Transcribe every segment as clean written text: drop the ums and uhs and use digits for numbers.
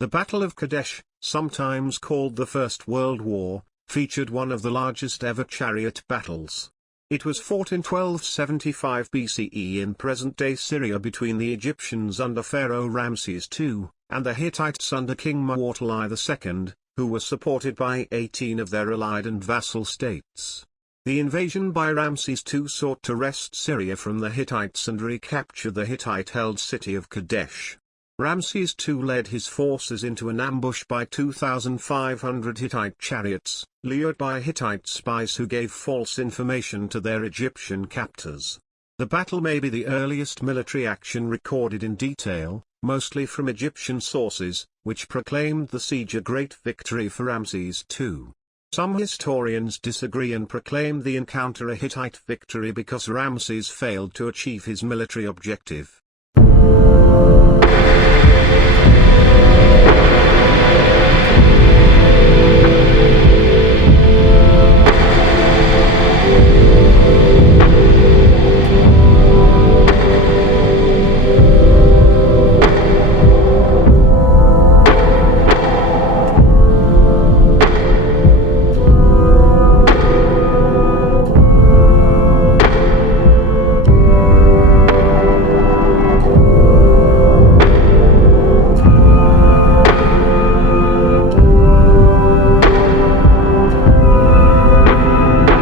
The Battle of Kadesh, sometimes called the First World War, featured one of the largest ever chariot battles. It was fought in 1275 BCE in present-day Syria between the Egyptians under Pharaoh Ramses II, and the Hittites under King Muwatalli II, who were supported by 18 of their allied and vassal states. The invasion by Ramses II sought to wrest Syria from the Hittites and recapture the Hittite-held city of Kadesh. Ramses II led his forces into an ambush by 2,500 Hittite chariots, lured by Hittite spies who gave false information to their Egyptian captors. The battle may be the earliest military action recorded in detail, mostly from Egyptian sources, which proclaimed the siege a great victory for Ramses II. Some historians disagree and proclaim the encounter a Hittite victory because Ramses failed to achieve his military objective.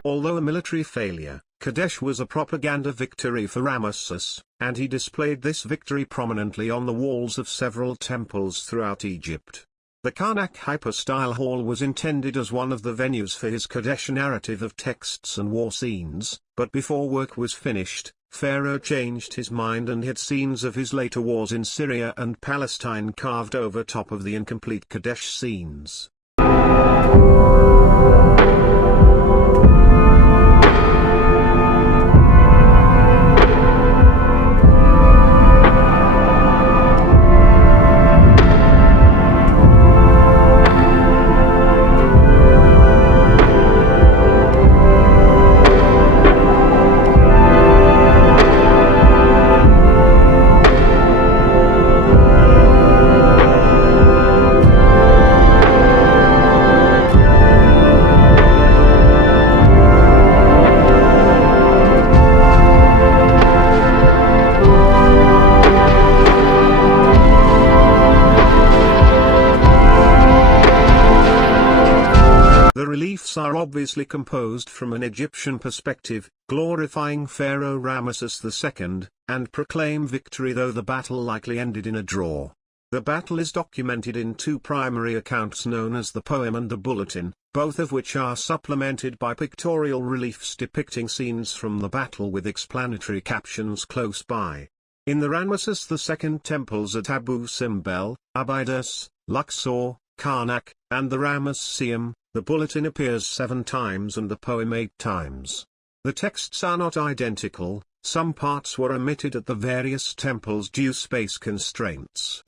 Although a military failure, Kadesh was a propaganda victory for Ramesses, and he displayed this victory prominently on the walls of several temples throughout Egypt. The Karnak hypostyle hall was intended as one of the venues for his Kadesh narrative of texts and war scenes, but before work was finished, Pharaoh changed his mind and had scenes of his later wars in Syria and Palestine carved over top of the incomplete Kadesh scenes. The reliefs are obviously composed from an Egyptian perspective, glorifying Pharaoh Ramses II, and proclaim victory, though the battle likely ended in a draw. The battle is documented in two primary accounts known as the poem and the bulletin, both of which are supplemented by pictorial reliefs depicting scenes from the battle with explanatory captions close by. In the Ramses II temples at Abu Simbel, Abydos, Luxor, Karnak, and the Ramesseum, the bulletin appears 7 times and the poem 8 times. The texts are not identical, some parts were omitted at the various temples due space constraints.